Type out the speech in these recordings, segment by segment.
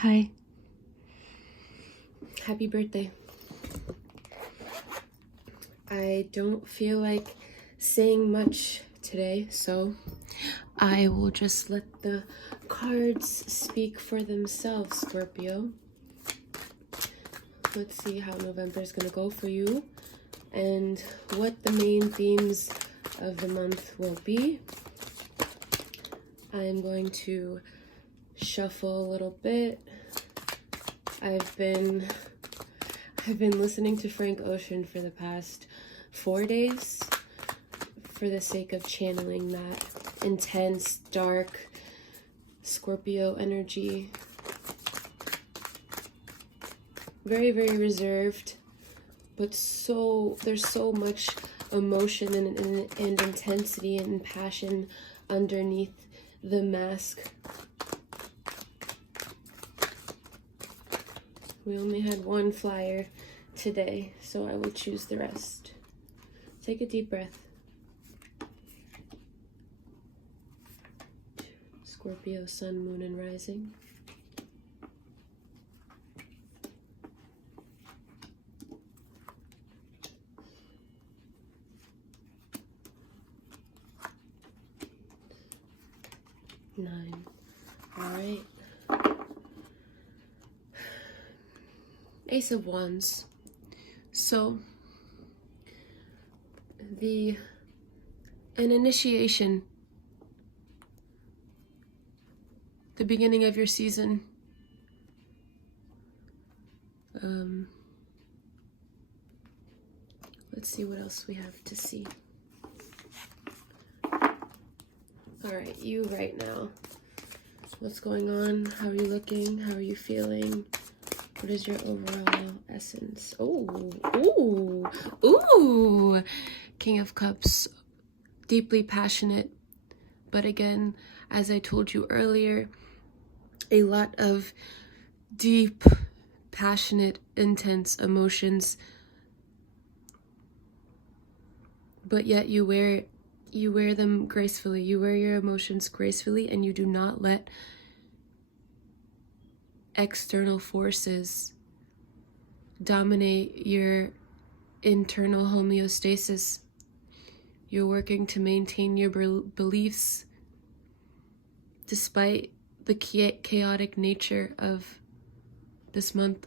Hi. Happy birthday. I don't feel like saying much today, so I will just let the cards speak for themselves, Scorpio. Let's see how November is going to go for you and what the main themes of the month will be. I'm going to shuffle a little bit. I've been listening to Frank Ocean for the past 4 days for the sake of channeling that intense, dark Scorpio energy. Very, very reserved, but there's so much emotion and intensity and passion underneath the mask. We only had one flyer today, so I will choose the rest. Take a deep breath. Scorpio, sun, moon, and rising. Nine. All right. Ace of Wands. So, an initiation, the beginning of your season. Let's see what else we have to see. All right, you right now. What's going on? How are you looking? How are you feeling? What is your overall essence? Ooh. King of Cups, deeply passionate. But again, as I told you earlier, a lot of deep, passionate, intense emotions. But yet you wear them gracefully. You wear your emotions gracefully, and you do not let external forces dominate your internal homeostasis. You're working to maintain your beliefs despite the chaotic nature of this month.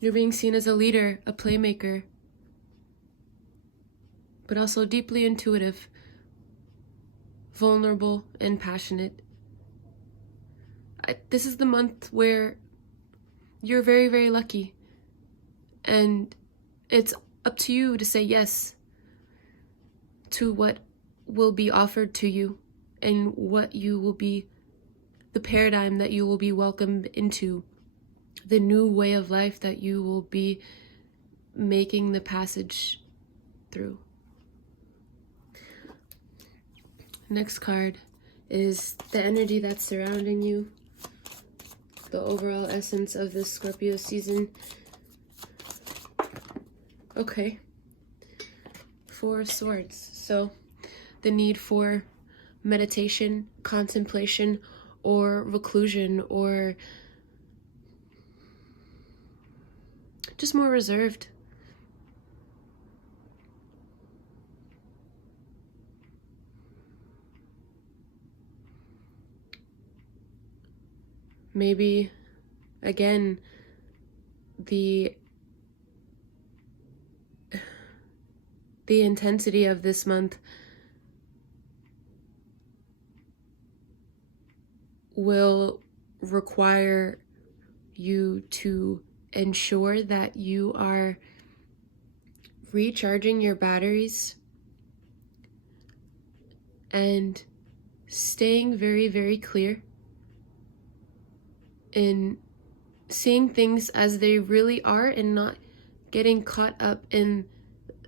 You're being seen as a leader, a playmaker, but also deeply intuitive, vulnerable, and passionate. This is the month where you're very, very lucky, and it's up to you to say yes to what will be offered to you and what you will be, the paradigm that you will be welcomed into, the new way of life that you will be making the passage through. Next card is the energy that's surrounding you, the overall essence of this Scorpio season. Okay. Four of Swords. So the need for meditation, contemplation, or reclusion, or just more reserved. Maybe, again, the intensity of this month will require you to ensure that you are recharging your batteries and staying very, very clear in seeing things as they really are and not getting caught up in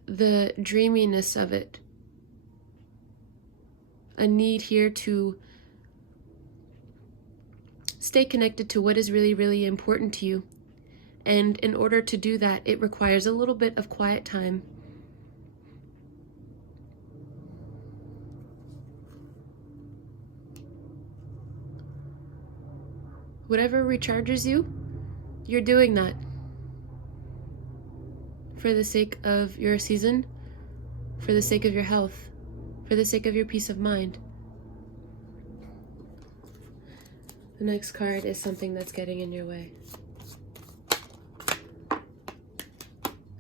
the dreaminess of it. A need here to stay connected to what is really, really important to you. And in order to do that, it requires a little bit of quiet time Whatever recharges you, you're doing that for the sake of your season, for the sake of your health, for the sake of your peace of mind. The next card is something that's getting in your way.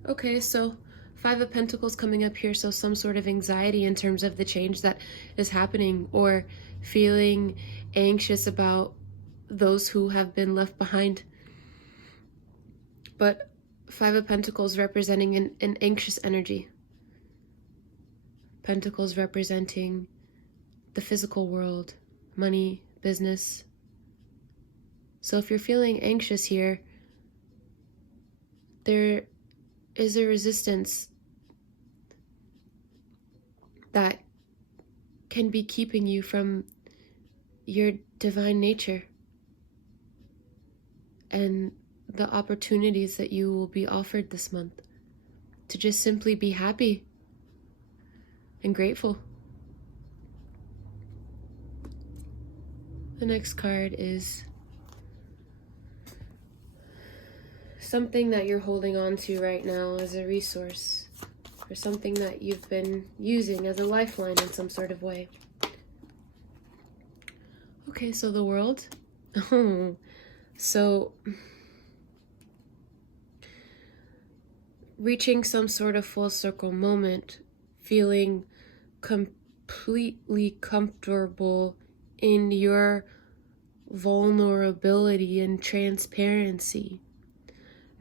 Okay, so Five of Pentacles coming up here, so some sort of anxiety in terms of the change that is happening, or feeling anxious about those who have been left behind. But Five of Pentacles representing an anxious energy. Pentacles representing the physical world, money, business. So if you're feeling anxious here, there is a resistance that can be keeping you from your divine nature and the opportunities that you will be offered this month to just simply be happy and grateful. The next card is something that you're holding on to right now as a resource, or something that you've been using as a lifeline in some sort of way. Okay, so the World. So reaching some sort of full circle moment, feeling completely comfortable in your vulnerability and transparency,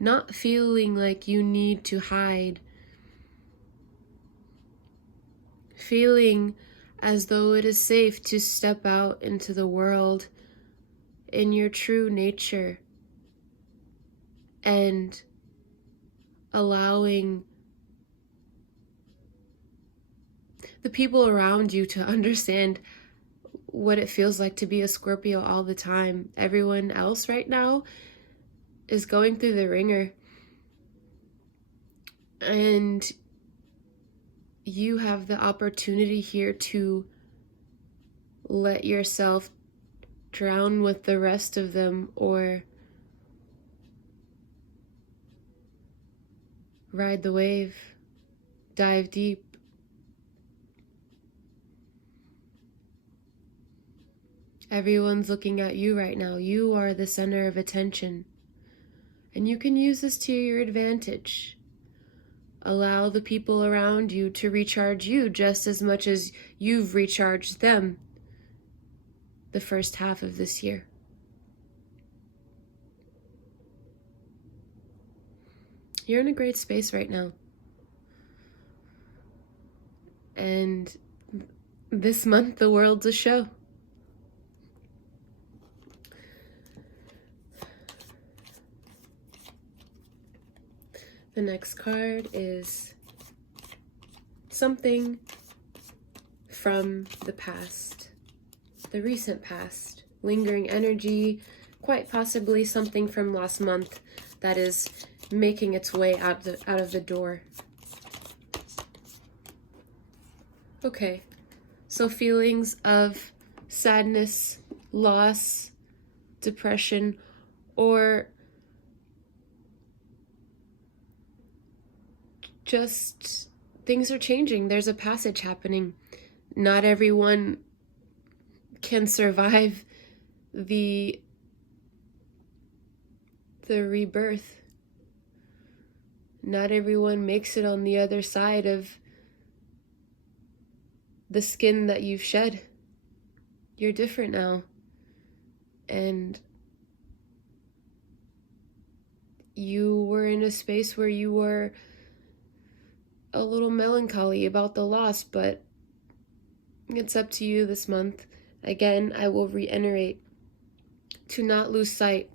not feeling like you need to hide, feeling as though it is safe to step out into the world in your true nature and allowing the people around you to understand what it feels like to be a Scorpio all the time. Everyone else right now is going through the ringer, and you have the opportunity here to let yourself drown with the rest of them, or ride the wave, dive deep. Everyone's looking at you right now. You are the center of attention, and you can use this to your advantage. Allow the people around you to recharge you just as much as you've recharged them the first half of this year. You're in a great space right now. And this month, the world's a show. The next card is something from the past, the recent past, lingering energy, quite possibly something from last month that is making its way out of the door. Okay, so feelings of sadness, loss, depression, or just things are changing. There's a passage happening. Not everyone can survive the rebirth. Not everyone makes it on the other side of the skin that you've shed. You're different now. And you were in a space where you were a little melancholy about the loss, but it's up to you this month. Again, I will reiterate to not lose sight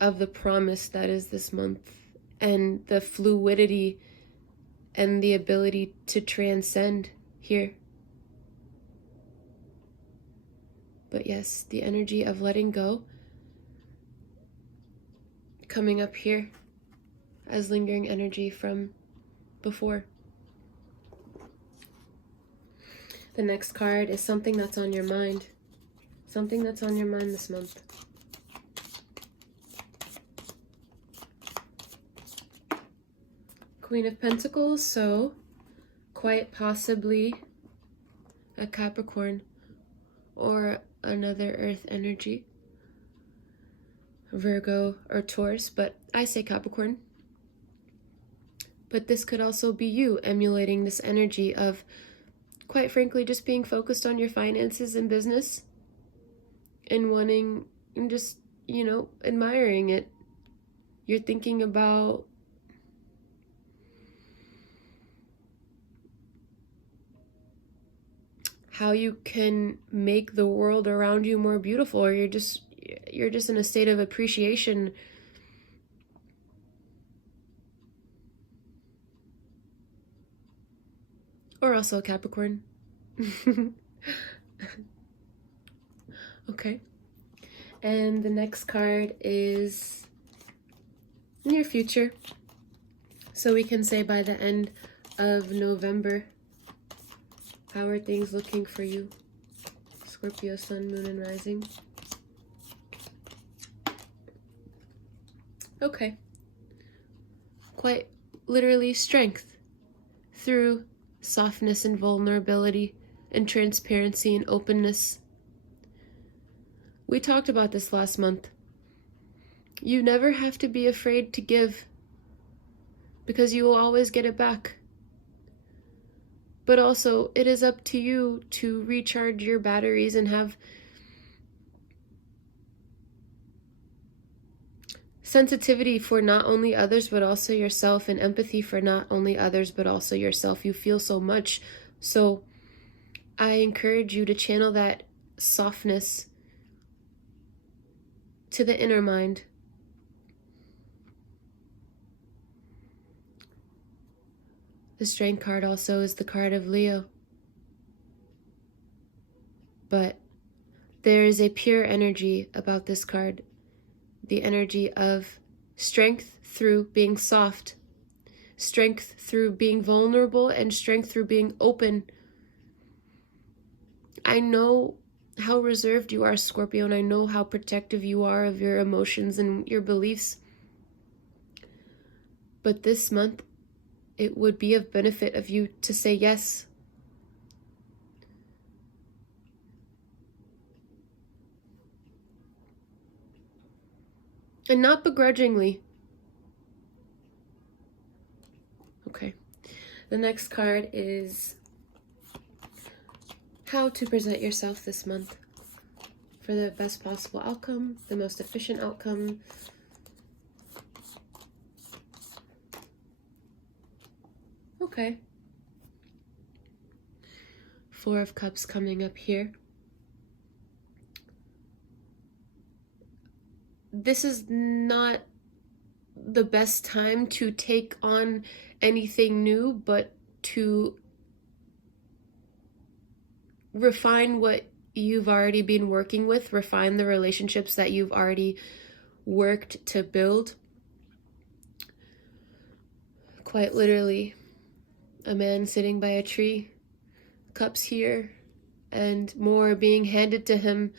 of the promise that is this month, and the fluidity and the ability to transcend here. But yes, the energy of letting go coming up here as lingering energy from before. The next card is something that's on your mind, Something that's on your mind this month. Queen of Pentacles, so quite possibly a Capricorn or another earth energy. Virgo or Taurus, but I say Capricorn. But this could also be you emulating this energy of, quite frankly, just being focused on your finances and business and wanting and just, you know, admiring it. You're thinking about how you can make the world around you more beautiful, or you're just in a state of appreciation. Or also Capricorn. Okay. And the next card is near future. So we can say by the end of November. How are things looking for you? Scorpio, Sun, Moon, and Rising. Okay. Quite literally strength through softness and vulnerability and transparency and openness. We talked about this last month. You never have to be afraid to give because you will always get it back. But also, it is up to you to recharge your batteries and have sensitivity for not only others, but also yourself, and empathy for not only others, but also yourself. You feel so much. So I encourage you to channel that softness to the inner mind. The Strength card also is the card of Leo. But there is a pure energy about this card. The energy of strength through being soft, strength through being vulnerable, and strength through being open. I know how reserved you are, Scorpio, and I know how protective you are of your emotions and your beliefs. But this month, it would be of benefit of you to say yes. And not begrudgingly. Okay. The next card is how to present yourself this month for the best possible outcome, the most efficient outcome. Okay. Four of Cups coming up here. This is not the best time to take on anything new, but to refine what you've already been working with, refine the relationships that you've already worked to build. Quite literally, a man sitting by a tree, cups here, and more being handed to him,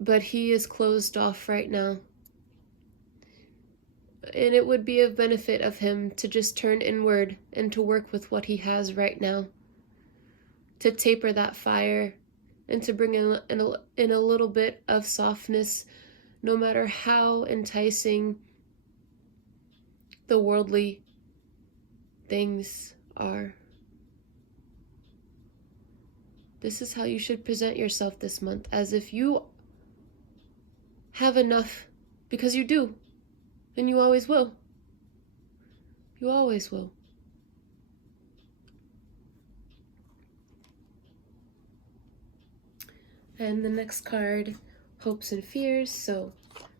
but he is closed off right now. And it would be of benefit of him to just turn inward and to work with what he has right now, to taper that fire and to bring in a little bit of softness, no matter how enticing the worldly things are. This is how you should present yourself this month, as if you have enough, because you do, and you always will. You always will. And the next card, hopes and fears, so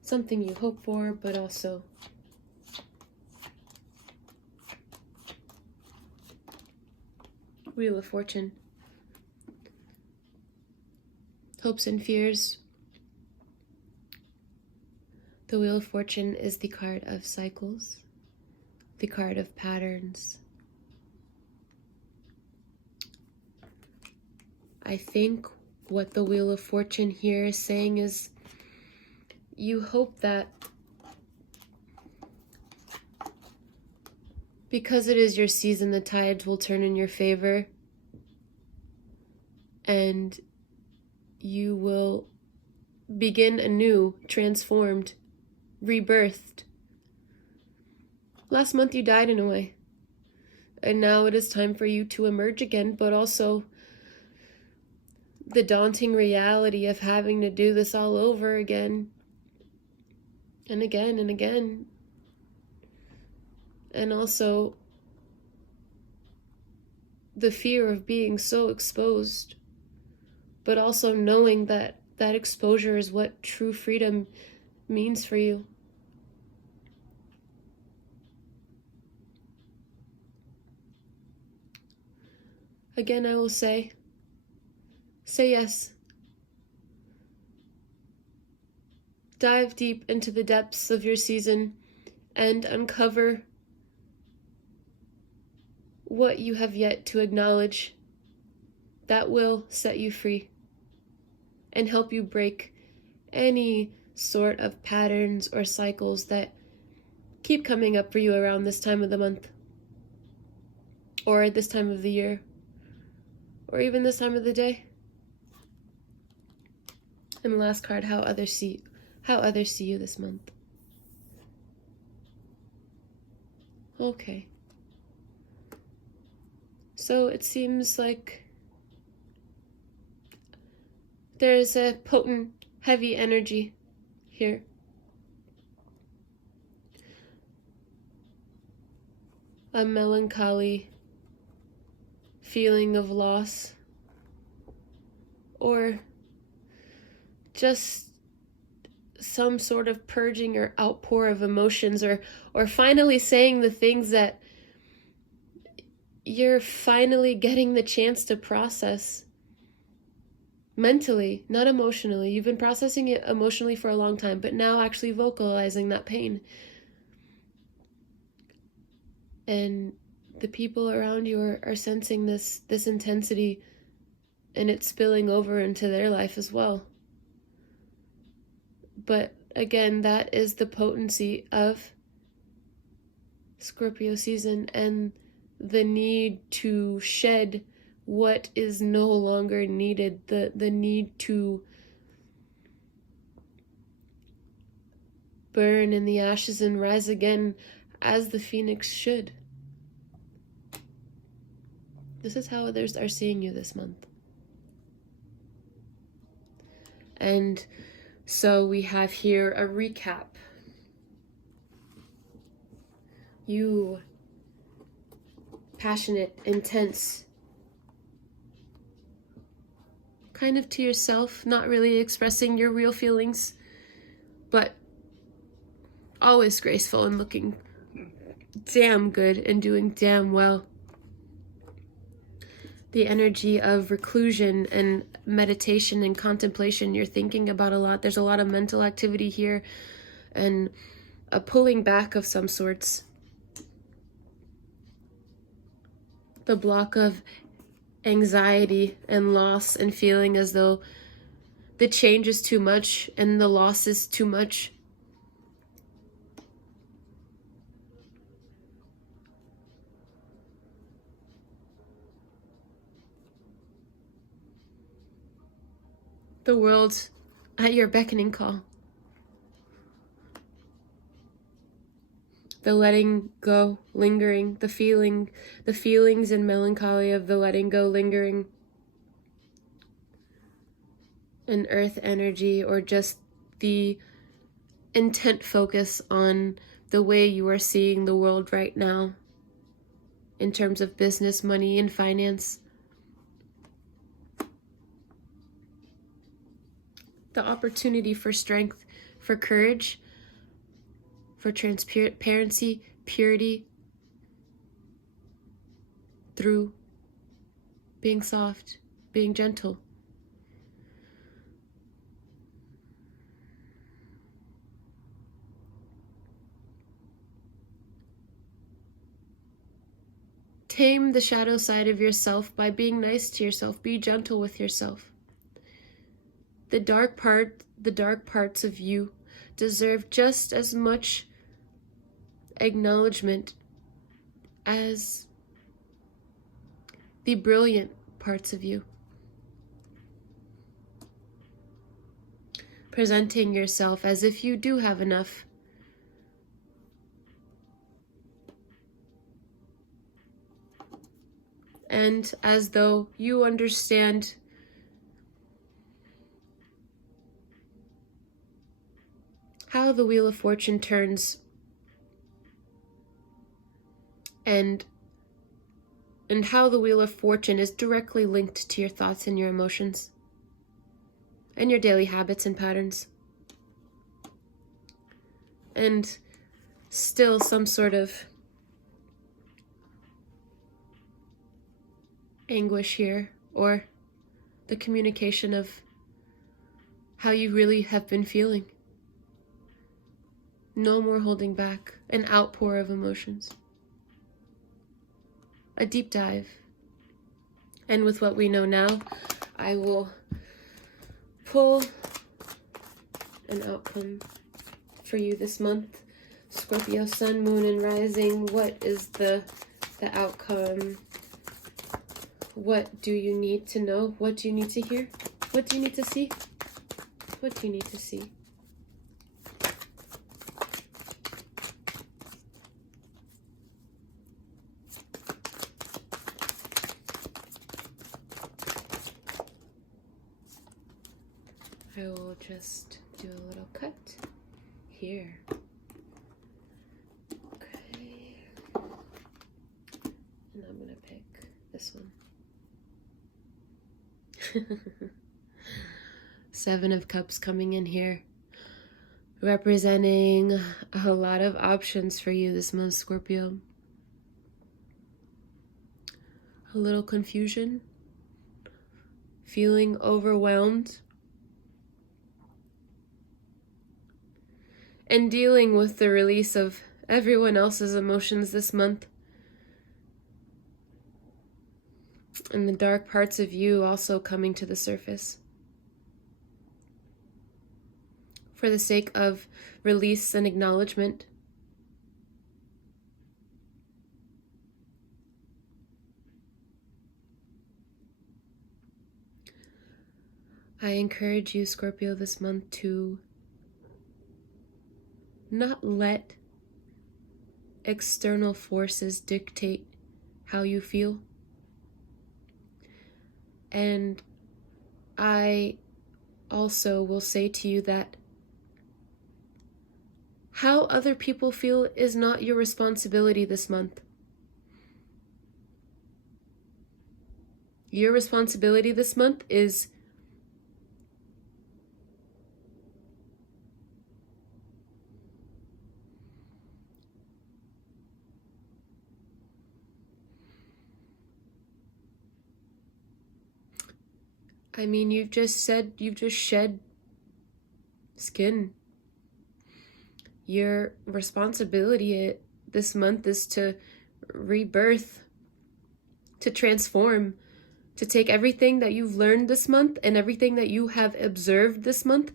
something you hope for, but also Wheel of Fortune. Hopes and fears. The Wheel of Fortune is the card of cycles, the card of patterns. I think what the Wheel of Fortune here is saying is you hope that because it is your season, the tides will turn in your favor and you will begin anew, transformed, rebirthed. Last month you died in a way, and now it is time for you to emerge again, but also the daunting reality of having to do this all over again and again and again. And also the fear of being so exposed, but also knowing that that exposure is what true freedom means for you. Again, I will say yes. Dive deep into the depths of your season and uncover what you have yet to acknowledge that will set you free and help you break any sort of patterns or cycles that keep coming up for you around this time of the month or this time of the year or even this time of the day. And the last card, how others see you this month. Okay. So it seems like there's a potent, heavy energy here. A melancholy feeling of loss, or just some sort of purging or outpour of emotions, or finally saying the things that you're finally getting the chance to process mentally, not emotionally. You've been processing it emotionally for a long time, but now actually vocalizing that pain. And the people around you are sensing this intensity, and it's spilling over into their life as well. But again, that is the potency of Scorpio season and the need to shed what is no longer needed, the need to burn in the ashes and rise again as the phoenix should. This is how others are seeing you this month. And so we have here a recap. You, passionate, intense, kind of to yourself, not really expressing your real feelings, but always graceful and looking damn good and doing damn well. The energy of reclusion and meditation and contemplation, you're thinking about a lot. There's a lot of mental activity here and a pulling back of some sorts. The block of anxiety and loss and feeling as though the change is too much and the loss is too much. The world's at your beckoning call. The letting go, lingering, the feelings and melancholy of the letting go, lingering. An earth energy, or just the intent focus on the way you are seeing the world right now in terms of business, money, and finance. The opportunity for strength, for courage, for transparency, purity, through being soft, being gentle. Tame the shadow side of yourself by being nice to yourself. Be gentle with yourself. The dark parts of you deserve just as much acknowledgement as the brilliant parts of you. Presenting yourself as if you do have enough. And as though you understand how the Wheel of Fortune turns and how the Wheel of Fortune is directly linked to your thoughts and your emotions and your daily habits and patterns. And still some sort of anguish here, or the communication of how you really have been feeling. No more holding back, an outpour of emotions. A deep dive. And with what we know now, I will pull an outcome for you this month. Scorpio, Sun, Moon, and Rising. What is the outcome? What do you need to know? What do you need to hear? What do you need to see? What do you need to see? I will just do a little cut here. Okay. And I'm gonna pick this one. Seven of Cups coming in here, representing a lot of options for you this month, Scorpio. A little confusion, feeling overwhelmed, and dealing with the release of everyone else's emotions this month. And the dark parts of you also coming to the surface. For the sake of release and acknowledgement. I encourage you, Scorpio, this month to not let external forces dictate how you feel. And I also will say to you that how other people feel is not your responsibility this month. Your responsibility this month is you've just shed skin. Your responsibility this month is to rebirth, to transform, to take everything that you've learned this month and everything that you have observed this month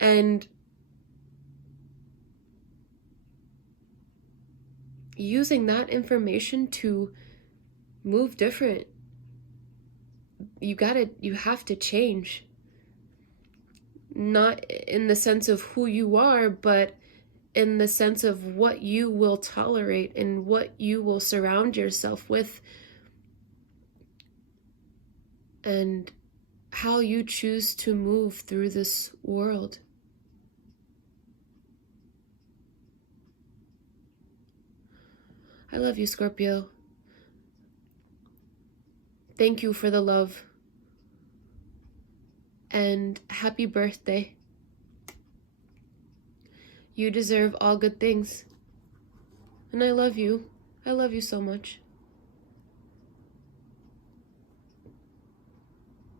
and using that information to move different. You have to change. Not in the sense of who you are, but in the sense of what you will tolerate and what you will surround yourself with and how you choose to move through this world. I love you, Scorpio. Thank you for the love. And happy birthday. You deserve all good things. And I love you. I love you so much.